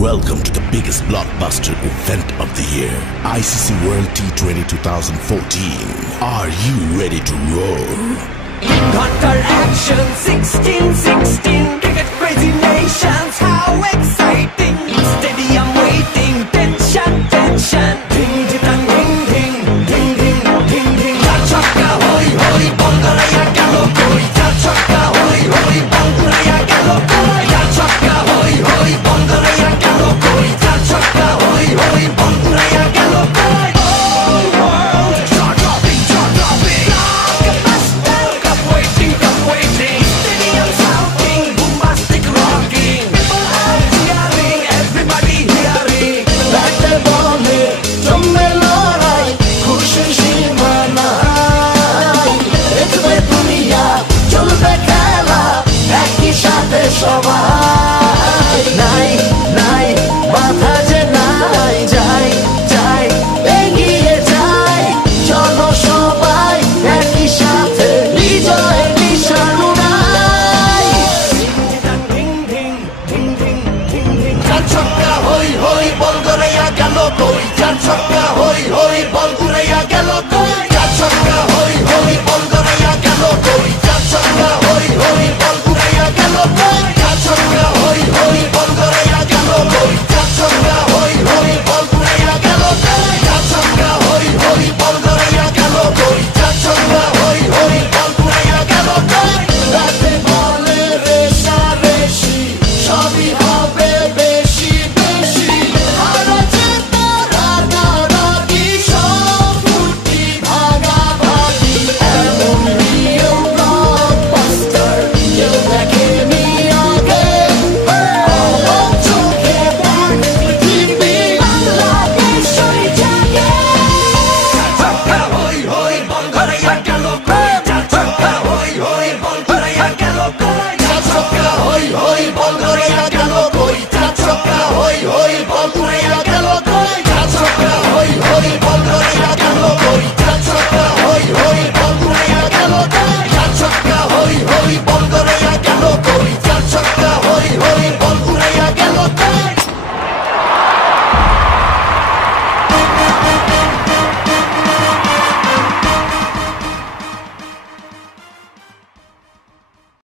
Welcome to the biggest blockbuster event of the year, ICC World T20 2014. Are you ready to roar? Hunter action 16-16, cricket crazy nations, how exciting! Stadium waiting, tension, tension. Ding ding ding ding ding ding ding ding. Chakka hoi hoi, Bangalaya galo koi. Chakka hoi hoi, Bangalaya galo koi. Chakka hoi hoi, Bangalaya galo koi. Chakka hoi hoi, Bangalaya galo koi. All world jaw dropping, blockbuster, cup waiting, stadium shouting, bombastic rocking. People are cheering, everybody hearing. ব্যাটে বলে জমে লড়াই, খুশি সীমা নাই। দেখবে দুনিয়া, চলবে খেলা, একই সাথে সবাই। নাই নাই মাথা যে নাই, যাই যাই এগিয়ে যাই। চলো সবাই একই সাথে, বিজয় নিশান উড়াই। Ding ding ding ding ding ding. ছক্কা হই হই, বল গড়াইয়া গেল কই। চার ছক্কা হই হই, বল ঘুরাইয়া গেল কই। চার ছক্কা হই হই, বল গড়াইয়া গেল কই। চার ছক্কা হই হই, বল ঘুরাইয়া গেল কই। চার ছক্কা হই হই, বল গড়াইয়া গেল কই। চার ছক্কা হই হই, বল ঘুরাইয়া গেল কই। চার ছক্কা হই হই, বল গড়াইয়া গেল কই। চার ছক্কা হই হই, বল ঘুরাইয়া গেল কই। রাতে বলে রেশারেশি, সবই